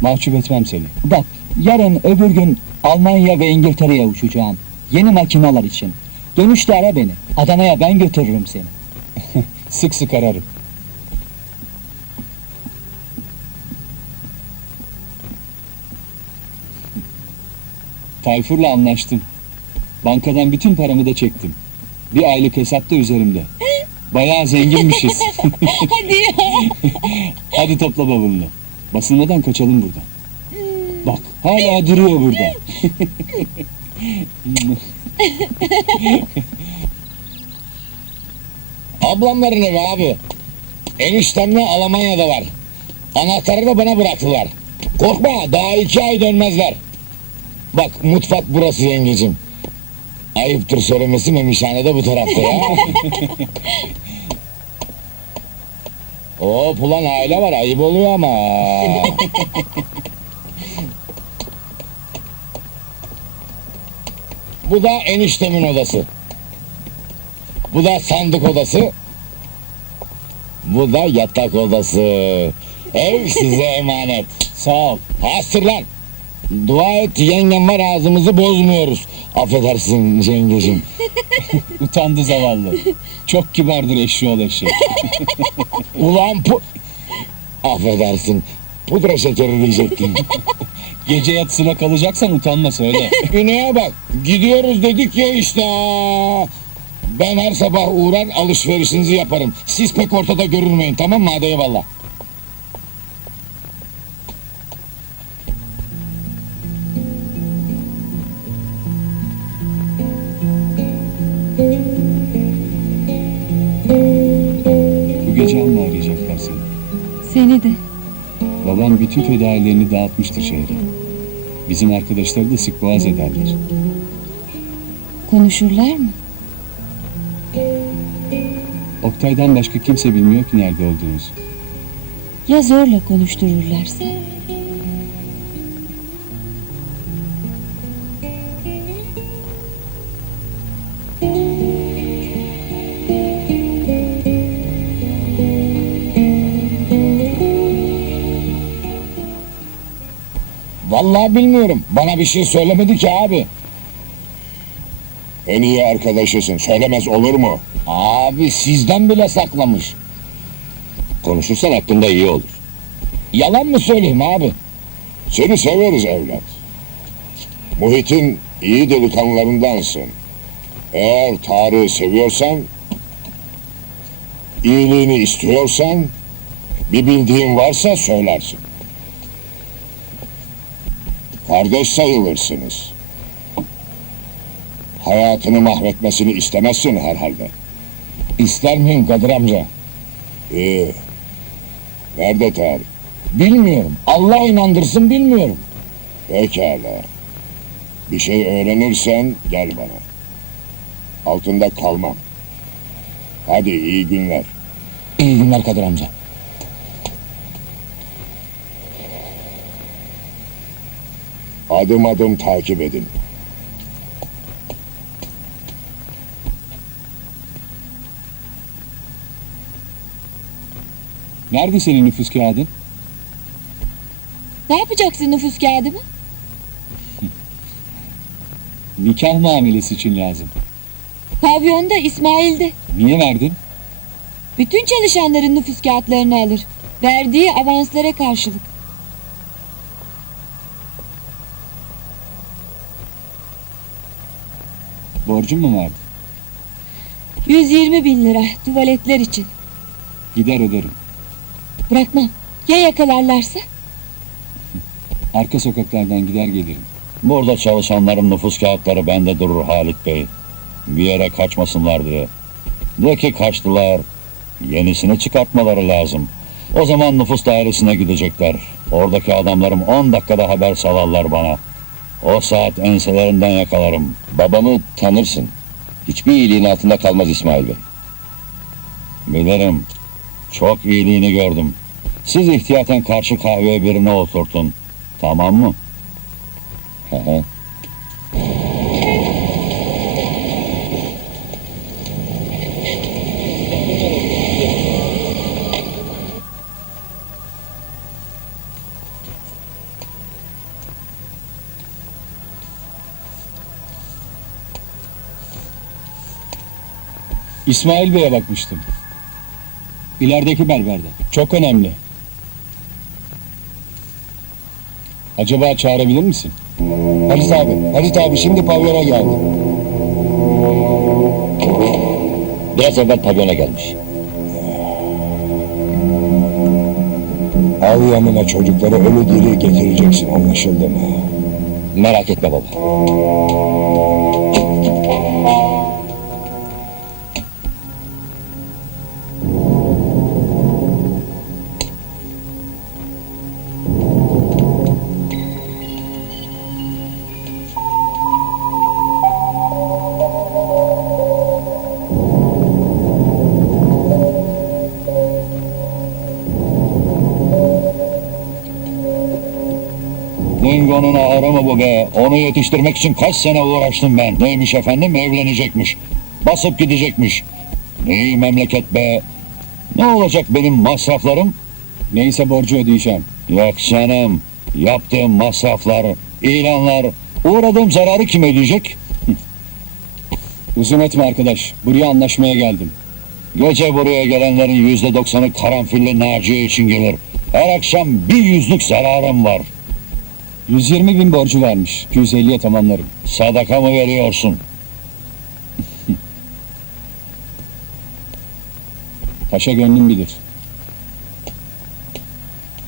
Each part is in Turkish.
Mahcup etmem seni. Bak, yarın öbür gün Almanya ve İngiltere'ye uçacağım. Yeni makineler için. Dönüşte ara beni. Adana'ya ben götürürüm seni. Sık sık ararım. Tayfur'la anlaştım. Bankadan bütün paramı da çektim. Bir aylık hesap da üzerimde. Bayağı zenginmişiz. Hadi ya. Hadi topla bavulunu. Basılmadan kaçalım buradan. Bak hala duruyor burada. Ablamların evi abi. Eniştemle Almanya'da var. Anahtarı da bana bıraktılar. Korkma daha iki ay dönmezler. Bak mutfak burası yengecim. Ayıptır söylemesi memişhane de bu tarafta ya. Oo ulan aile var ayıp oluyor ama. Bu da eniştemin odası. Bu da sandık odası. Bu da yatak odası. Ev size emanet. Sağ ol. Hastır lan. Dua et yengem var ağzımızı bozmuyoruz. Affedersin yengecim. Utandı zavallı. Çok kibardır eşşoğlu eşek. Ulan pu... Affedersin. Pudra şekeri diyecektim. Gece yatısına kalacaksan utanma söyle. Güney'e bak. Gidiyoruz dedik ya işte. Ben her sabah uğrar alışverişinizi yaparım. Siz pek ortada görünmeyin tamam mı? Hadi eyvallah. Babam bütün fedailerini dağıtmıştır şehre. Bizim arkadaşları da sık boğaz ederler. Konuşurlar mı? Oktay'dan başka kimse bilmiyor ki nerede olduğunuzu. Ya zorla konuştururlarsa? Vallahi bilmiyorum. Bana bir şey söylemedi ki abi. En iyi arkadaşısın. Söylemez olur mu? Abi sizden bile saklamış. Konuşursan hakkında iyi olur. Yalan mı söyleyeyim abi? Seni severiz evlat. Muhit'in iyi delikanlılarındansın. Eğer Tarık'ı seviyorsan, iyiliğini istiyorsan, bir bildiğin varsa söylersin. Kardeş sayılırsınız. Hayatını mahvetmesini istemezsin herhalde. İster miyim Kadir amca? İyi. Nerede Tarık? Bilmiyorum. Allah inandırsın bilmiyorum. Pekala. Bir şey öğrenirsen gel bana. Altında kalmam. Hadi iyi günler. İyi günler Kadir amca. Adım adım takip edin. Nerede senin nüfus kağıdın? Ne yapacaksın nüfus kağıdımı? Nikah muamelesi için lazım. Pavyonda İsmail'de. Niye verdin? Bütün çalışanların nüfus kağıtlarını alır. Verdiği avanslara karşılık. Borcun mu vardı? 120 bin lira tuvaletler için. Gider öderim. Bırakmam. Ya yakalarlarsa? Arka sokaklardan gider gelirim. Burada çalışanların nüfus kağıtları bende durur Halit Bey. Bir yere kaçmasınlar diye. De ki kaçtılar. Yenisini çıkartmaları lazım. O zaman nüfus dairesine gidecekler. Oradaki adamlarım 10 dakikada haber salarlar bana. O saat enselerinden yakalarım. Babamı tanırsın. Hiçbir iyiliğin altında kalmaz İsmail Bey. Bilirim. Çok iyiliğini gördüm. Siz ihtiyaten karşı kahveye birine oturtun. Tamam mı? Hı hı. İsmail Bey'e bakmıştım. İlerideki berberde. Çok önemli. Acaba çağırabilir misin? Halit abi, Halit abi şimdi pavyona geldi. Biraz evvel pavyona gelmiş. Al yanına çocukları ölü diri getireceksin anlaşıldı mı? Merak etme baba. Dingo'nun ağrı mı bu be? Onu yetiştirmek için kaç sene uğraştım ben. Neymiş efendim? Evlenecekmiş. Basıp gidecekmiş. Neyi memleket be? Ne olacak benim masraflarım? Neyse borcu ödeyeceğim. Yok canım. Yaptığım masraflar, ilanlar, uğradığım zararı kim ödeyecek? Uzun etme arkadaş. Buraya anlaşmaya geldim. Gece buraya gelenlerin yüzde doksanı karanfilli Naciye için gelir. Her akşam bir yüzlük zararım var. 120 bin borcu varmış. 250'ye tamamlarım. Sadaka mı veriyorsun? Paşa gönlüm bilir.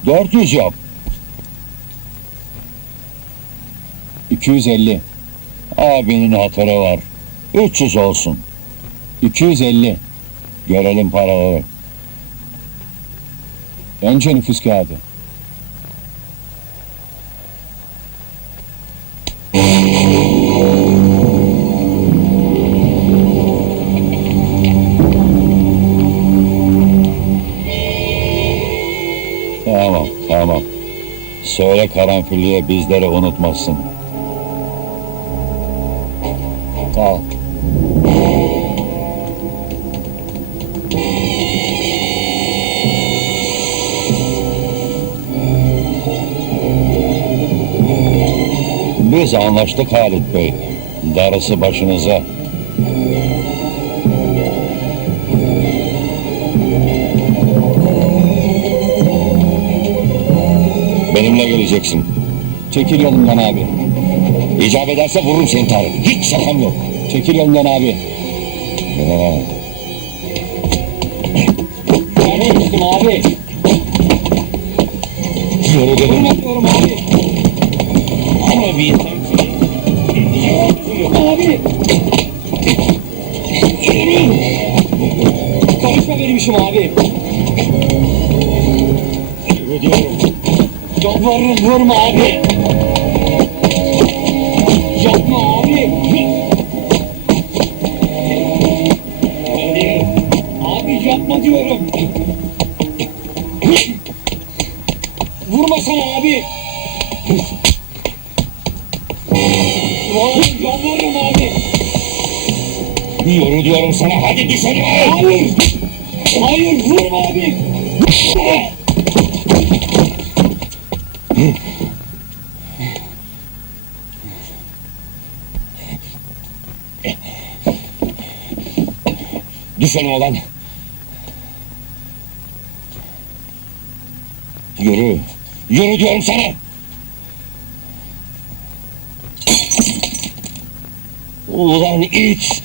400 yap. 250. Abinin hatırı var. 300 olsun. 250. Görelim paraları. Önce nüfus kağıdı. Söyle karanfilliye bizleri unutmasın. Ol. Biz anlaştık Halit Bey. Darısı başınıza. Benimle geleceksin. Çekil yolumdan abi. İcap ederse vururum seni Tarık. Hiç şakam yok. Çekil yolumdan abi. Ha. Neredeymişsin abi? Yürü dedim. Bakıyorum abi. Ama bir Abi. Konuşma benim işim abi. Yalvarırım vurma abi. Yapma abi. Abi, abi yapma diyorum. Vurma sana abi. Vallahi yalvarırım abi. Yürü diyorum sana. Hadi düşelim. Hayır. Hayır vurma abi. Düşelim olan. Yürü. Yürü diyorum sana. Ulan iç.